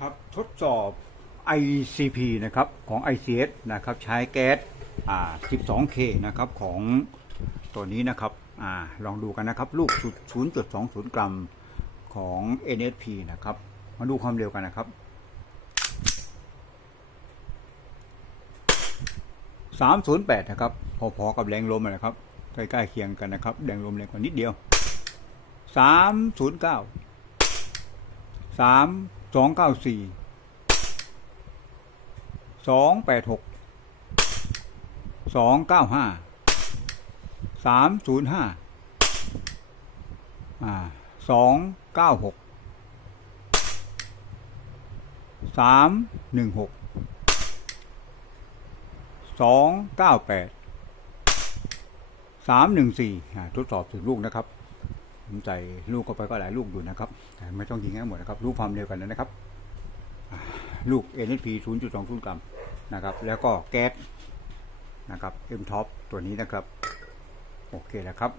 ครับทดสอบ ICP นะครับของ ICS นะครับใช้แก๊สอ่า 12K นะครับของตัวนี้นะครับอ่าลองดูกันนะครับ ลูก 0.20 กรัมของ NSP นะครับ มาดูความเร็วกันนะครับ 308 นะครับ พอๆกับแรงลมนะครับ ใกล้ๆเคียงกันนะครับ แรงลมแรงกว่านิดเดียว 309สาม สองเก้าสี่สองแปดหกสองเก้าห้าสามศูนย์ห้าอ่าสองเก้าหกสามหนึ่งหกสองเก้าแปดสามหนึ่งสี่ทดสอบถึงลูกนะครับ ผมใส่ลูกเข้าไปก็หลายลูกอยู่นะครับแต่ไม่ต้องยิงให้หมดนะครับ รู้ความเร็วกันนะครับอ่าลูก NSP 0.20 กรัมนะครับ แล้วก็แก๊สนะครับ M Top ตัวนี้นะครับ โอเคแล้วครับ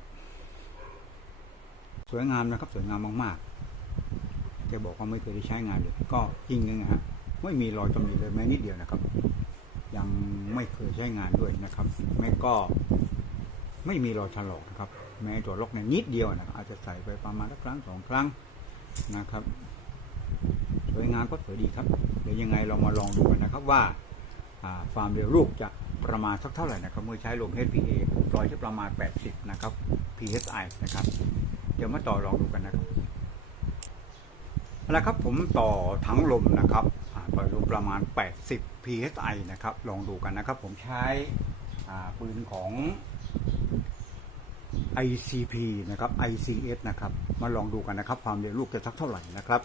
สวยงามนะครับ สวยงามมากๆแกบอกว่าไม่เคยได้ใช้งานเลย ก็จริงนะฮะไม่มีรอยตำหนิเลยแม้นิดเดียวนะครับ ยังไม่เคยใช้งานด้วยนะครับแม่ก็ ไม่มีรอยถลอกนะครับ แม้ตัวล็อกเนี่ยนิดเดียวนะอาจจะใส่ไปประมาณสักครั้งสองครั้งนะครับสวยงามก็สวยดีครับเดี๋ยวยังไงเรามาลองดูกันนะครับว่าอ่าความเร็วลูกจะประมาณสักเท่าไหร่นะครับเมื่อใช้ลม HPA ปล่อยที่ประมาณ 80 นะครับ PSI นะครับ เดี๋ยวมาต่อลองดูกันนะครับเอาละครับผมต่อถังลมนะครับอ่าปล่อยลมประมาณ 80 PSI นะครับ ลองดูกันนะครับ ผมใช้ปืนของ ICP นะครับ ICS นะครับ มาลองดูกันนะครับ ความเร็วลูกจะสักเท่าไหร่นะครับ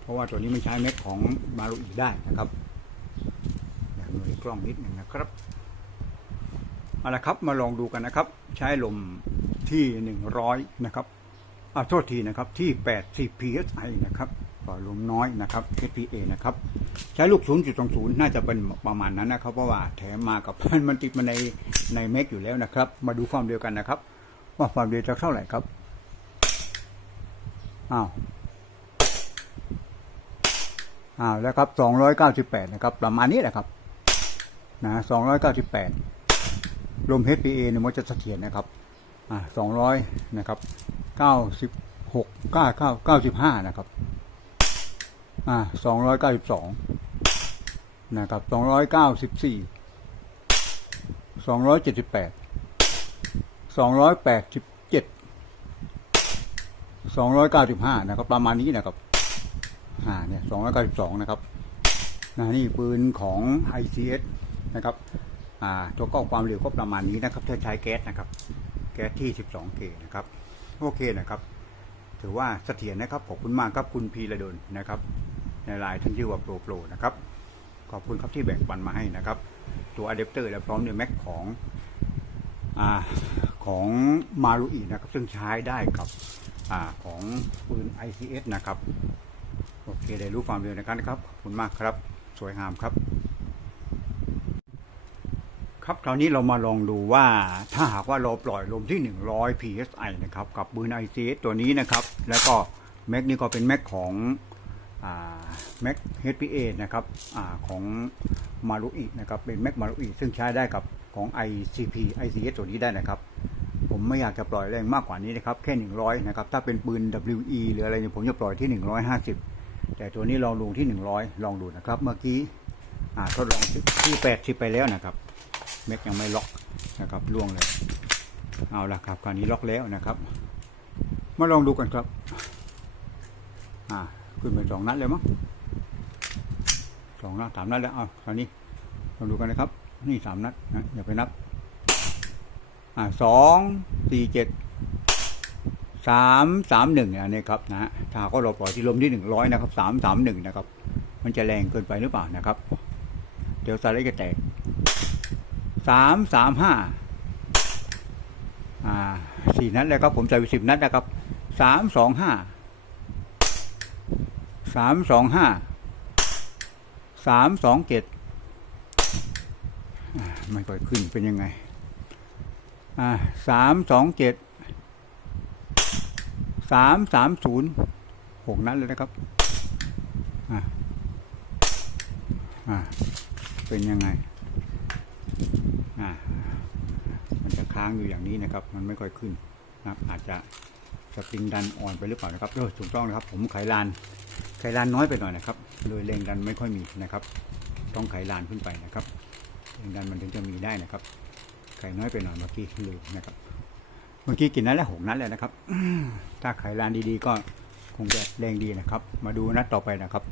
เพราะว่าตัวนี้ไม่ใช้เม็ดของมารุอีได้นะครับอยากหน่วยกล้องนิดหนึ่งนะครับเอาละครับมาลองดูกันนะครับ ใช้ลมที่ 100 นะครับอ่าโทษทีนะครับที่ 80 psi นะครับปล่อยลมน้อยนะครับ HPA นะครับ ใช้ลูกศรจุดตรงศูนย์น่าจะเป็นประมาณนั้นนะครับ เพราะว่าแถมมากับมันติดมาในในแม็กอยู่แล้วนะครับ มาดูความเร็วกันนะครับ ว่าความเร็วจะเท่าไหร่ครับ อ้าว อ้าวแล้วครับสองร้อยเก้าสิบแปดนะครับ ประมาณนี้แหละครับ นะสองร้อ298 ลม HPA เนี่ยมันจะเสถียรนะครับ อ่าสองร้อยนะครับเก้าสิบหกเก้าเก้าเก้าสิบห้านะครับอ่าสองร้อยเก้าสิบสอง นะครับสองร้อยเก้าสิบสี่สองร้อยเจ็ดสิบแปดสองร้อยแปดสิบเจ็ดสองร้อยเก้าสิบห้านะครับ ประมาณนี้นะครับอ่าเนี่ยสองร้อยเก้าสิบสองนะครับนะนี่ปืนของ ICS นะครับอ่าตัวกล้องความเร็วก็ประมาณนี้นะครับถ้าใช้แก๊สนะครับ แก๊สที่ 12K นะครับ โอเคนะครับ ถือว่าเสถียรนะครับ ขอบคุณมากครับคุณพีระดลนะครับ ในไลน์ท่านชื่อว่าโปรโปรนะครับ ขอบคุณครับที่แบ่งปันมาให้นะครับ ตัวอะแดปเตอร์และพร้อมด้วยแม็กของอของมารุอีนะครับ ซึ่งใช้ได้กับอของปืน ICS นะครับ โอเคได้รู้ความเร็วนะครับ ขอบคุณมากครับ สวยงามครับ ครับคราวนี้เรามาลองดูว่าถ้าหากว่าเราปล่อยลมที่ 100 psi นะครับ กับปืน ICS ตัวนี้นะครับ แล้วก็แม็กนี่ก็เป็นแม็กของ แม็ก HPA นะครับอของมารุอีนะครับเป็นแม็กมารุอีซึ่งใช้ได้กับของ ICP ICS ตัวนี้ได้นะครับ ผมไม่อยากจะปล่อยแรงมากกว่านี้นะครับ แค่ 100 นะครับ ถ้าเป็นปืน WE หรืออะไรเนี่ยผมจะปล่อยที่ 150 แต่ตัวนี้ลองลงที่ 100 ลองดูนะครับ เมื่อกี้ทดลองที่ 80 ไปแล้วนะครับ เม็กยังไม่ล็อกนะครับล่วงเลย เอาละครับคราวนี้ล็อกแล้วนะครับ มาลองดูกันครับ อ่า ขึ้นไปสองนัดเลยมั้งสองนัดสามนัดแล้วเอาคราวนี้ลองดูกันนะครับ นี่สามนัดนะอย่าไปนับ อ่าสองสี่เจ็ดสามสามหนึ่งอันนี้ครับนะฮะถ้าก็เราปล่อยที่ลมที่หนึ่งร้อยนะครับสามสามหนึ่งนะครับ มันจะแรงเกินไปหรือเปล่านะครับ เดี๋ยวสไลด์จะแตกสามสามห้าอ่าสี่นัดแล้วครับผมใส่ไปสิบนัดนะครับสามสองห้า สามสองห้าสามสองเจ็ดไม่ค่อยขึ้นเป็นยังไงอ่าสามสองเจ็ดสามสามศูนย์หกนัดเลยนะครับอะอะเป็นยังไงอะมันจะค้างอยู่อย่างนี้นะครับ มันไม่ค่อยขึ้นนะครับอาจจะสปริงดันอ่อนไปหรือเปล่านะครับเออถูกต้องนะครับ ผมไขลาน ไขลานน้อยไปหน่อยนะครับ โดยแรงดันไม่ค่อยมีนะครับ ต้องไขลานขึ้นไปนะครับแรงดันมันถึงจะมีได้นะครับ ไข่น้อยไปหน่อยเมื่อกี้ลืมนะครับ เมื่อกี้กินนัดแล้วหกนัดแล้วนะครับ ถ้าไขลานดีๆ ก็คงจะแรงดีนะครับ มาดูนัดต่อไปนะครับ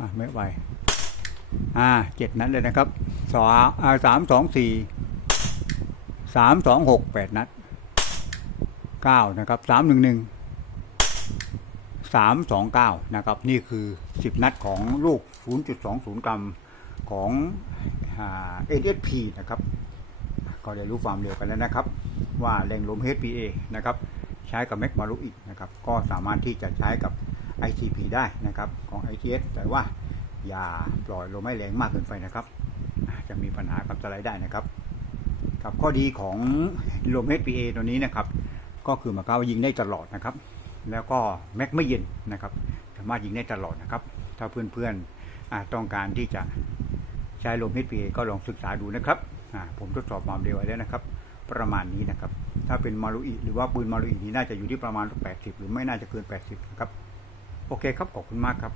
อะไม่ไหวอ่าเจ็ดนัดเลยนะครับสองอ่าสามสองสี่สามสองหกแปดนัดเก้านะครับสามหนึ่งหนึ่ง สามสองเก้านะครับ นี่คือสิบนัดของลูก 0.20 กรัมของอ่า ADSP นะครับ ก็ได้รู้ความเร็วกันแล้วนะครับ ว่าแรงลม HPA นะครับ ใช้กับแม็กมารุอีกนะครับ ก็สามารถที่จะใช้กับ ICP ได้นะครับของ ITS แต่ว่าอย่าปล่อยลมให้แรงมากเกินไปนะครับ จะมีปัญหากับสไลด์ได้นะครับกับข้อดีของลม HPA ตัวนี้นะครับ ก็คือมายความว่ายิงได้ตลอดนะครับ แล้วก็แม็กไม่เย็นนะครับ สามารถยิงได้ตลอดนะครับ ถ้าเพื่อนๆต้องการที่จะใช้ลม HPA ก็ลองศึกษาดูนะครับ ผมทดสอบความเร็วไว้แล้วนะครับ ประมาณนี้นะครับ ถ้าเป็นมารุอิหรือว่าปืนมารุอินี่น่าจะอยู่ที่ประมาณ 80 หรือไม่น่าจะเกิน 80 นะครับ โอเคครับ ขอบคุณมากครับ